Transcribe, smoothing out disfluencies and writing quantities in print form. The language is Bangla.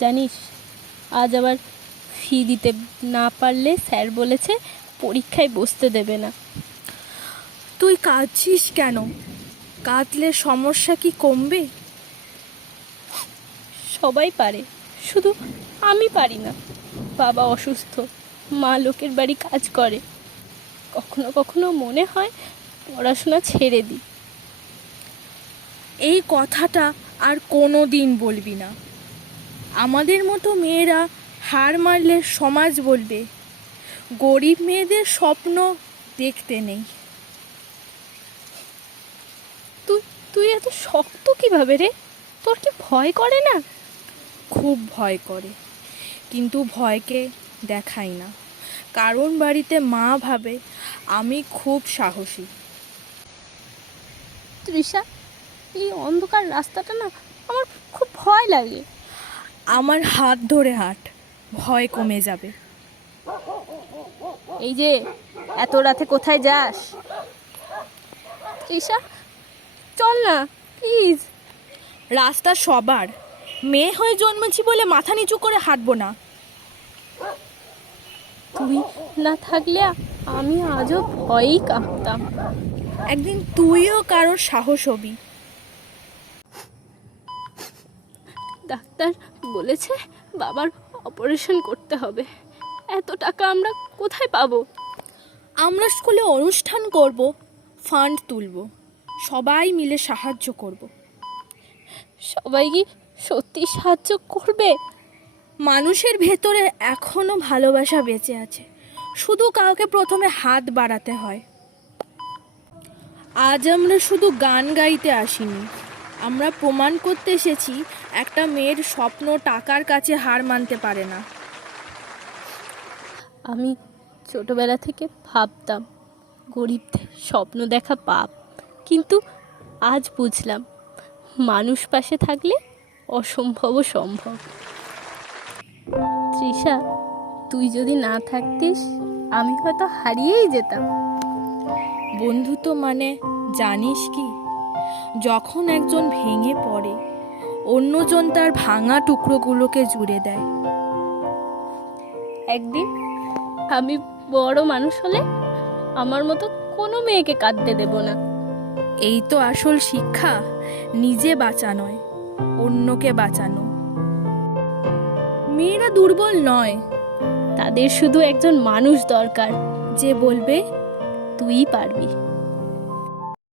জানিস, আজ আবার ফি দিতে না পারলে স্যার বলেছে পরীক্ষায় বসতে দেবে না। তুই কাঁদছিস কেন? কাঁদলে সমস্যা কি কমবে? সবাই পারে, শুধু আমি পারি না। বাবা অসুস্থ, মা লোকের বাড়ি কাজ করে। কখনো কখনো মনে হয় পড়াশোনা ছেড়ে দিই। এই কথাটা আর কোনো দিন বলবি না। আমাদের মতো মেয়েরা হার মারলে সমাজ বলবে গরিব মেয়েদের স্বপ্ন দেখতে নেই। তুই তুই এত শক্ত কিভাবে রে? তোর কি ভয় করে না? খুব ভয় করে, কিন্তু ভয়কে দেখাই না, কারণ বাড়িতে মা ভাবে আমি খুব সাহসী। তৃষা, এই অন্ধকার রাস্তাটা না আমার খুব ভয় লাগে। আমার হাত ধরে হাঁট, ভয় কমে যাবে। এই যে, এত রাতে কোথায় যাস? তৃষা, চল না প্লিজ। রাস্তা সবার, মেয়ে হয়ে জন্মেছি বলে মাথা নিচু করে হাঁটবো না। তুই না থাকলে আমি আজও ভয়েই কাঁপতাম। একদিন তুইও কারোর সাহস হবি। ডাক্তার বলেছে বাবার অপারেশন করতে হবে। এত টাকা আমরা কোথায় পাবো? আমরা স্কুলে অনুষ্ঠান করব, ফান্ড তুলব, সবাই মিলে সাহায্য করব। সবাই কি সত্যি সাহায্য করবে? মানুষের ভেতরে এখনো ভালোবাসা বেঁচে আছে, শুধু কাউকে প্রথমে হাত বাড়াতে হয়। আজ আমরা শুধু গান গাইতে আসিনি, আমরা প্রমাণ করতে এসেছি একটা মেয়ের স্বপ্ন টাকার কাছে হার মানতে পারে না। আমি ছোটবেলা থেকে ভাবতাম গরিবদের স্বপ্ন দেখা পাপ, কিন্তু আজ বুঝলাম মানুষ পাশে থাকলে অসম্ভবও সম্ভব। তৃষা, তুই যদি না থাকতিস আমি হয়তো হারিয়েই যেতাম। বন্ধুত্ব মানে জানিস কি? যখন একজন ভেঙে পড়ে, অন্যজন তার ভাঙা টুকরোগুলোকে জুড়ে দেয়। একদিন আমি বড় মানুষ হলে আমার মতো কোনো মেয়েকে কাঁদতে দেব না। এই তো আসল শিক্ষা, নিজে বাঁচা নয়, অন্যকে বাঁচানো। মেয়েরা দুর্বল নয়, তাদের শুধু একজন মানুষ দরকার যে বলবে তুই পারবি।